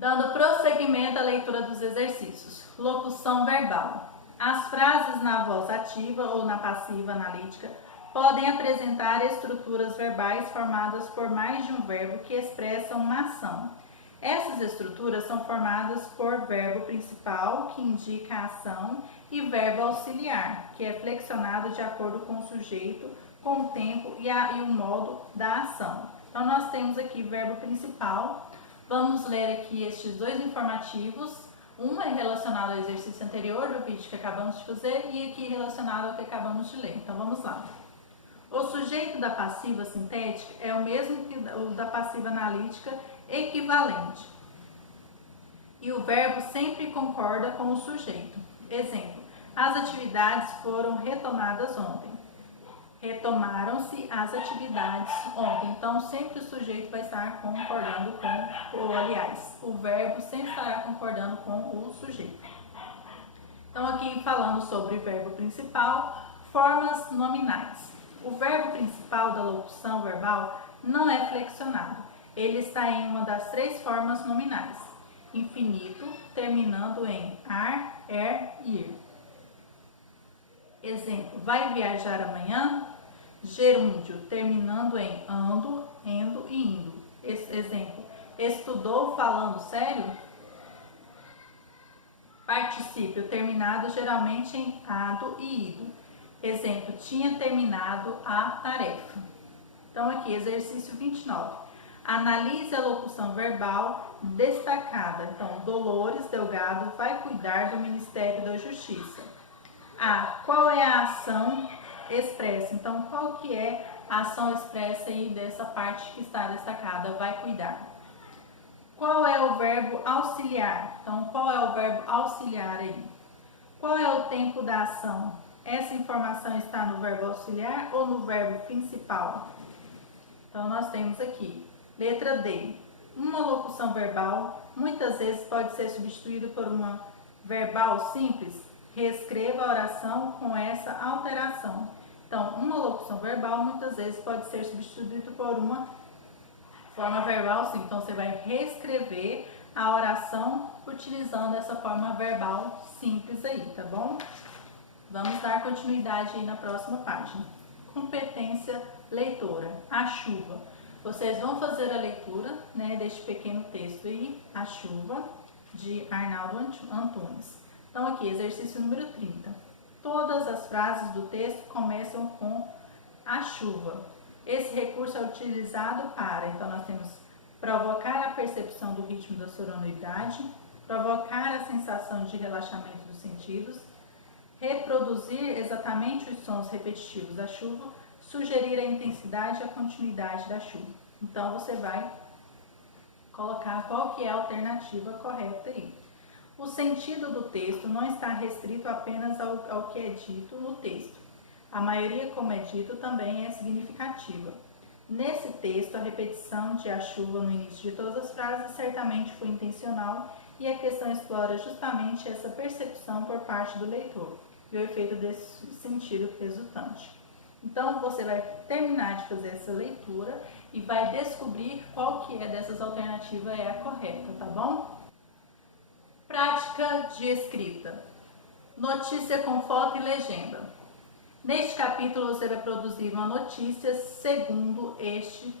Dando prosseguimento à leitura dos exercícios. Locução verbal. As frases na voz ativa ou na passiva analítica podem apresentar estruturas verbais formadas por mais de um verbo que expressam uma ação. Essas estruturas são formadas por verbo principal, que indica a ação, e verbo auxiliar, que é flexionado de acordo com o sujeito, com o tempo e o modo da ação. Então, nós temos aqui verbo principal. Vamos ler aqui estes dois informativos. Um é relacionado ao exercício anterior do vídeo que acabamos de fazer e aqui relacionado ao que acabamos de ler. Então, vamos lá. O sujeito da passiva sintética é o mesmo que o da passiva analítica, equivalente. E o verbo sempre concorda com o sujeito. Exemplo: as atividades foram retomadas ontem. Retomaram-se as atividades ontem. Então, sempre o sujeito vai estar concordando o verbo sempre estará concordando com o sujeito. Então, aqui falando sobre o verbo principal, formas nominais. O verbo principal da locução verbal não é flexionado. Ele está em uma das três formas nominais. Infinito, terminando em ar, ir. Exemplo: vai viajar amanhã? Gerúndio, terminando em ando, endo e indo. Exemplo: estudou falando sério? Particípio, terminado geralmente em ado e ido. Exemplo: tinha terminado a tarefa. Então, aqui, exercício 29. Analise a locução verbal destacada. Então, Dolores Delgado vai cuidar do Ministério da Justiça. Qual é a ação expressa? Então, qual que é a ação expressa aí dessa parte que está destacada? Vai cuidar. Qual é o verbo auxiliar? Então, qual é o verbo auxiliar aí? Qual é o tempo da ação? Essa informação está no verbo auxiliar ou no verbo principal? Então, nós temos aqui, letra D. Uma locução verbal muitas vezes pode ser substituída por uma verbal simples. Reescreva a oração com essa alteração. Então, uma locução verbal muitas vezes pode ser substituída por uma forma verbal simples. Então, você vai reescrever a oração utilizando essa forma verbal simples aí, tá bom? Vamos dar continuidade aí na próxima página. Competência leitora. A chuva. Vocês vão fazer a leitura, né, deste pequeno texto aí, A Chuva, de Arnaldo Antunes. Então, aqui, exercício número 30. Todas as frases do texto começam com a chuva. Esse recurso é utilizado para, então, nós temos provocar a percepção do ritmo da sonoridade, provocar a sensação de relaxamento dos sentidos, reproduzir exatamente os sons repetitivos da chuva, sugerir a intensidade e a continuidade da chuva. Então, você vai colocar qual que é a alternativa correta aí. O sentido do texto não está restrito apenas ao que é dito no texto. A maioria, como é dito, também é significativa. Nesse texto, a repetição de a chuva no início de todas as frases certamente foi intencional e a questão explora justamente essa percepção por parte do leitor e o efeito desse sentido resultante. Então, você vai terminar de fazer essa leitura e vai descobrir qual que é dessas alternativas é a correta, tá bom? Prática de escrita. Notícia com foto e legenda. Neste capítulo, você vai produzir uma notícia segundo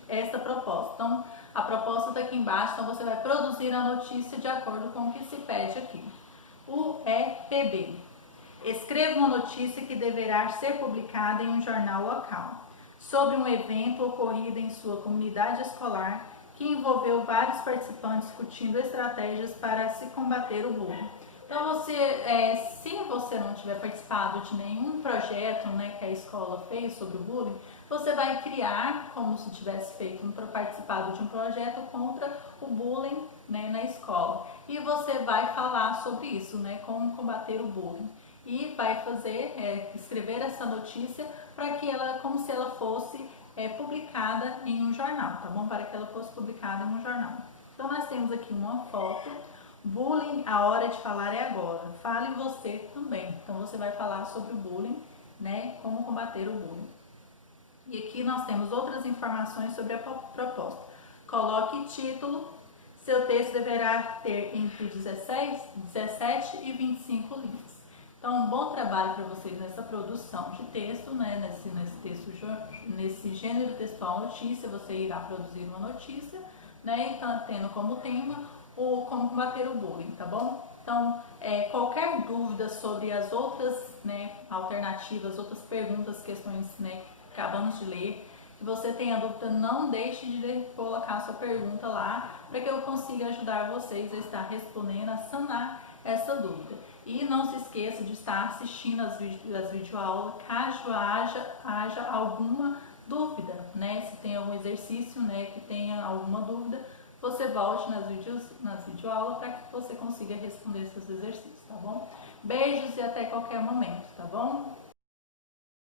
esta proposta. Então, a proposta está aqui embaixo, então você vai produzir a notícia de acordo com o que se pede aqui. O EPB. Escreva uma notícia que deverá ser publicada em um jornal local, sobre um evento ocorrido em sua comunidade escolar que envolveu vários participantes discutindo estratégias para se combater o bullying. Então, se você não tiver participado de nenhum projeto, né, que a escola fez sobre o bullying, você vai criar como se tivesse participado de um projeto contra o bullying, né, na escola. E você vai falar sobre isso, né, como combater o bullying. E vai escrever essa notícia para que como se ela fosse publicada em um jornal, tá bom? Para que ela fosse publicada em um jornal. Então, nós temos aqui uma foto. Bullying, a hora de falar é agora. Fale você também. Então, você vai falar sobre o bullying, né? Como combater o bullying. E aqui nós temos outras informações sobre a proposta. Coloque título, Seu texto deverá ter entre 17 e 25 linhas. Então, um bom trabalho para vocês nessa produção de texto, né? Nesse gênero textual notícia, você irá produzir uma notícia, né? Então, tendo como tema o como combater o bullying, tá bom? Então, qualquer dúvida sobre as outras, né, alternativas, outras perguntas, questões, né, que acabamos de ler, se você tem a dúvida, não deixe de colocar a sua pergunta lá, para que eu consiga ajudar vocês a estar respondendo, a sanar essa dúvida. E não se esqueça de estar assistindo as videoaulas, caso haja alguma dúvida, né? Se tem algum exercício, né, que tenha alguma dúvida, você volte nas videoaulas para que você consiga responder seus exercícios, tá bom? Beijos e até qualquer momento, tá bom?